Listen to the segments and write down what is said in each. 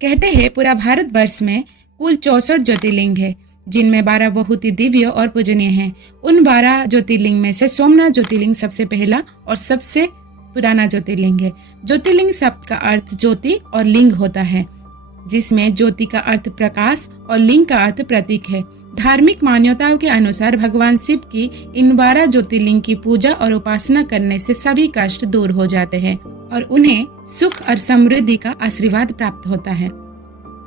कहते हैं पूरा भारतवर्ष में कुल 64 ज्योतिर्लिंग है, जिनमें 12 बहुत ही दिव्य और पूजनीय हैं। उन 12 ज्योतिर्लिंग में से सोमनाथ ज्योतिर्लिंग सबसे पहला और सबसे पुराना ज्योतिर्लिंग है। ज्योतिर्लिंग शब्द का अर्थ ज्योति और लिंग होता है, जिसमें ज्योति का अर्थ प्रकाश और लिंग का अर्थ प्रतीक है। धार्मिक मान्यताओं के अनुसार भगवान शिव की इन 12 ज्योतिर्लिंग की पूजा और उपासना करने से सभी कष्ट दूर हो जाते हैं और उन्हें सुख और समृद्धि का आशीर्वाद प्राप्त होता है।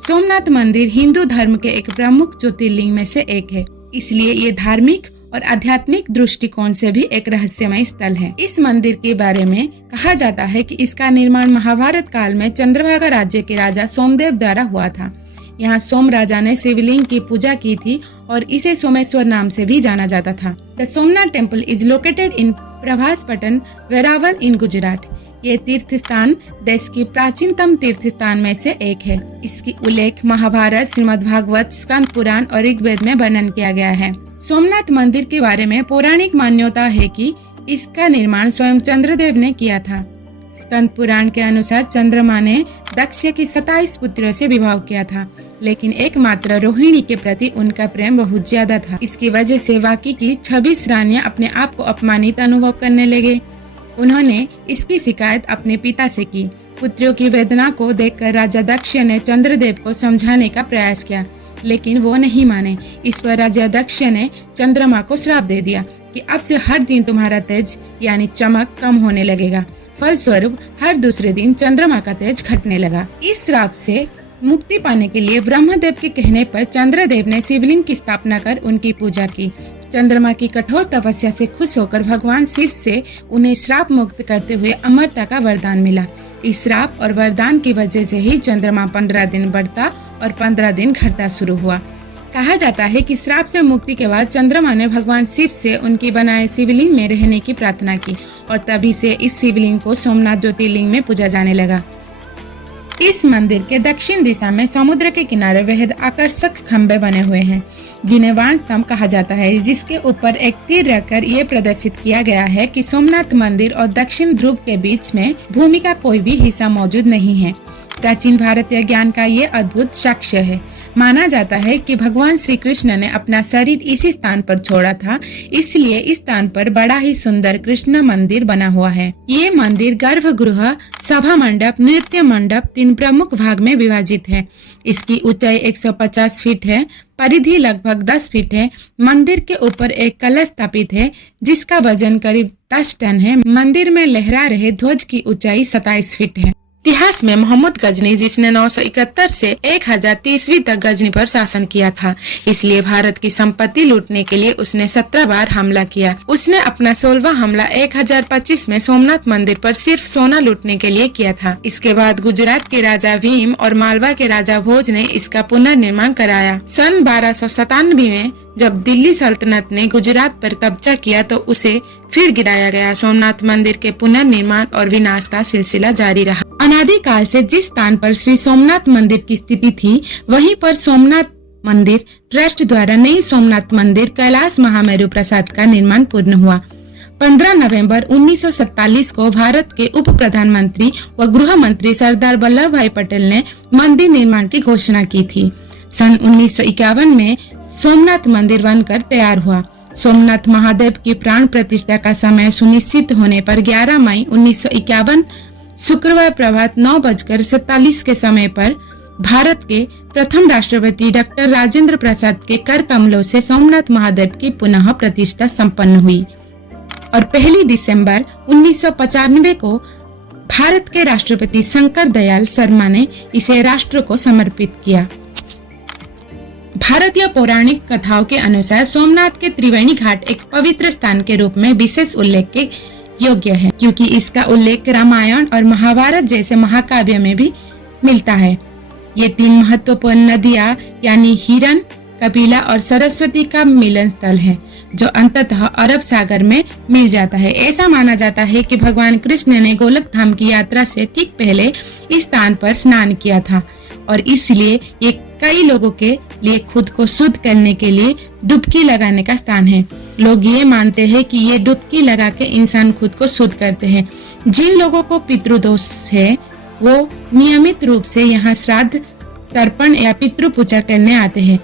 सोमनाथ मंदिर हिंदू धर्म के एक प्रमुख ज्योतिर्लिंग में से एक है, इसलिए ये धार्मिक और आध्यात्मिक दृष्टिकोण से भी एक रहस्यमय स्थल है। इस मंदिर के बारे में कहा जाता है कि इसका निर्माण महाभारत काल में चंद्रभागा राज्य के राजा सोमदेव द्वारा हुआ था। यहाँ सोम राजा ने शिवलिंग की पूजा की थी और इसे सोमेश्वर नाम से भी जाना जाता था। The Somnath temple is located in Prabhas Patan, Veraval in Gujarat. ये तीर्थ स्थान देश की प्राचीनतम तीर्थ स्थान में से एक है। इसकी उल्लेख महाभारत, श्रीमद् भागवत, स्कंद पुराण और ऋग्वेद में वर्णन किया गया है। सोमनाथ मंदिर के बारे में पौराणिक मान्यता है कि इसका निर्माण स्वयं चंद्रदेव ने किया था। स्कंद पुराण के अनुसार चंद्रमा ने दक्ष की 27 पुत्रों से विवाह किया था, लेकिन एकमात्र रोहिणी के प्रति उनका प्रेम बहुत ज्यादा था। इसकी वजह से बाकी की 26 रानियां अपने आप को अपमानित अनुभव करने लगे। उन्होंने इसकी शिकायत अपने पिता से की। पुत्रियों की वेदना को देखकर राजा दक्ष ने चंद्रदेव को समझाने का प्रयास किया, लेकिन वो नहीं माने। इस पर राजा दक्ष ने चंद्रमा को श्राप दे दिया कि अब से हर दिन तुम्हारा तेज यानी चमक कम होने लगेगा। फलस्वरूप हर दूसरे दिन चंद्रमा का तेज घटने लगा। इस श्राप से मुक्ति पाने के लिए ब्रह्मदेव के कहने पर चंद्रदेव ने शिवलिंग की स्थापना कर उनकी पूजा की। चंद्रमा की कठोर तपस्या से खुश होकर भगवान शिव से उन्हें श्राप मुक्त करते हुए अमरता का वरदान मिला। इस श्राप और वरदान की वजह से ही चंद्रमा 15 दिन बढ़ता और 15 दिन घटता शुरू हुआ। कहा जाता है कि श्राप से मुक्ति के बाद चंद्रमा ने भगवान शिव से उनकी बनाए शिवलिंग में रहने की प्रार्थना की और तभी से इस शिवलिंग को सोमनाथ ज्योतिर्लिंग में पूजा जाने लगा। इस मंदिर के दक्षिण दिशा में समुद्र के किनारे बेहद आकर्षक खंभे बने हुए हैं, जिन्हें वाण स्तंभ कहा जाता है, जिसके ऊपर एक तीर रखकर ये प्रदर्शित किया गया है कि सोमनाथ मंदिर और दक्षिण ध्रुव के बीच में भूमि का कोई भी हिस्सा मौजूद नहीं है। प्राचीन भारतीय ज्ञान का ये अद्भुत साक्ष्य है। माना जाता है कि भगवान श्री कृष्ण ने अपना शरीर इसी स्थान पर छोड़ा था, इसलिए इस स्थान पर बड़ा ही सुंदर कृष्ण मंदिर बना हुआ है। ये मंदिर गर्भगृह, सभा मंडप, नृत्य मंडप 3 प्रमुख भाग में विभाजित है। इसकी ऊंचाई 150 फीट है, परिधि लगभग 10 फीट है। मंदिर के ऊपर एक कलश स्थापित है, जिसका वजन करीब 10 टन है। मंदिर में लहरा रहे ध्वज की ऊंचाई 27 फीट है। इतिहास में मोहम्मद गजनी, जिसने 971 से 1030 तक गजनी पर शासन किया था, इसलिए भारत की संपत्ति लूटने के लिए उसने 17 बार हमला किया। उसने अपना 16वां हमला 1025 में सोमनाथ मंदिर पर सिर्फ सोना लूटने के लिए किया था। इसके बाद गुजरात के राजा भीम और मालवा के राजा भोज ने इसका पुनर्निर्माण कराया। सन 1297 में जब दिल्ली सल्तनत ने गुजरात पर कब्जा किया तो उसे फिर गिराया गया। सोमनाथ मंदिर के पुनर्निर्माण और विनाश का सिलसिला जारी रहा। अनादिकाल से जिस स्थान पर श्री सोमनाथ मंदिर की स्थिति थी, वहीं पर सोमनाथ मंदिर ट्रस्ट द्वारा नई सोमनाथ मंदिर कैलाश महामेरु प्रसाद का निर्माण पूर्ण हुआ। 15 नवंबर 1947 को भारत के उप प्रधानमंत्री व गृह मंत्री सरदार वल्लभ भाई पटेल ने मंदिर निर्माण की घोषणा की थी। सन 1951 में सोमनाथ मंदिर बनकर तैयार हुआ। सोमनाथ महादेव की प्राण प्रतिष्ठा का समय सुनिश्चित होने पर 11 मई 1951 शुक्रवार प्रभात 9:47 के समय पर भारत के प्रथम राष्ट्रपति डॉक्टर राजेंद्र प्रसाद के कर कमलों से सोमनाथ महादेव की पुनः प्रतिष्ठा संपन्न हुई और 1 दिसंबर 1995 को भारत के राष्ट्रपति शंकर दयाल शर्मा ने इसे राष्ट्र को समर्पित किया। भारतीय पौराणिक कथाओं के अनुसार सोमनाथ के त्रिवेणी घाट एक पवित्र स्थान के रूप में विशेष उल्लेख के योग्य है, क्योंकि इसका उल्लेख रामायण और महाभारत जैसे महाकाव्य में भी मिलता है। ये 3 महत्वपूर्ण नदियां यानी हिरन, कपिला और सरस्वती का मिलन स्थल है, जो अंततः अरब सागर में मिल जाता है। ऐसा माना जाता है कि भगवान कृष्ण ने गोलक धाम की यात्रा से ठीक पहले इस स्थान पर स्नान किया था और इसलिए ये कई लोगों के लिए खुद को शुद्ध करने के लिए डुबकी लगाने का स्थान है। लोग ये मानते हैं कि ये डुबकी लगा के इंसान खुद को शुद्ध करते हैं। जिन लोगों को पितृदोष है वो नियमित रूप से यहाँ श्राद्ध, तर्पण या पितृ पूजा करने आते हैं।